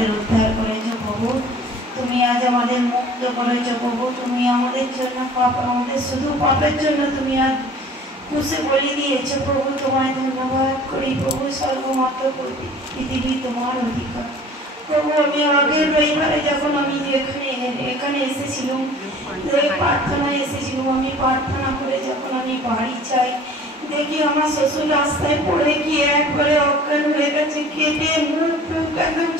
আমাদের উদ্ধার করেছো প্রভু, তুমি আজ আমাদের মুক্ত করেছো প্রভু। তুমি আমাদের জন্য আমাদের শুধু পাপের জন্য তুমি আজ ক্রুশে বলি দিয়েছো প্রভু। তোমায় ধন্যবাদ করি প্রভু। সর্বমাত্র পৃথিবী তোমার অধিকার প্রভু। আমি আগের রবিবারে যখন আমি এখানে এসেছিলাম, প্রার্থনায় এসেছিলাম, আমি প্রার্থনা করে যখন আমি বাড়ি চাই, দেখি আমার শ্বশুর রাস্তায় পড়ে গিয়ে একবারে অজ্ঞান হয়ে গেছে, কেটে মুখ একদম